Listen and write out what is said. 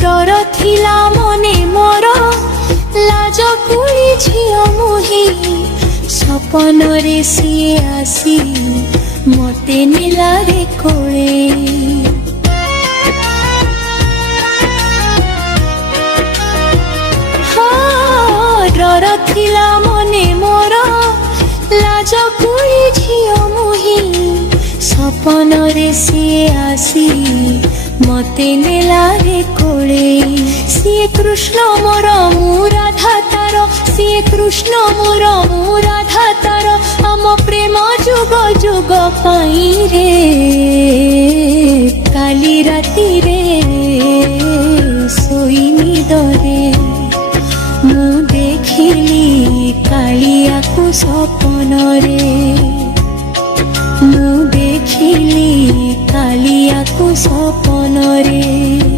डर थिला मने मोर लाज कुली झियो मुही सपन रे सिए आसी मते नेला रे कोळे डर थिला मने मोर लाज कुली झियो मुही सपन रे सिए आसी मते नेला रे कोळे सिए कृष्ण मोर मु राधा तार सिए कृष्ण मोर मु राधा तार आम प्रेम जुग जुग पाई रे काली राती रे सोईनी दरे मु देखिली कालिया को सपन रे मु देखिली कालिया को सपन रे।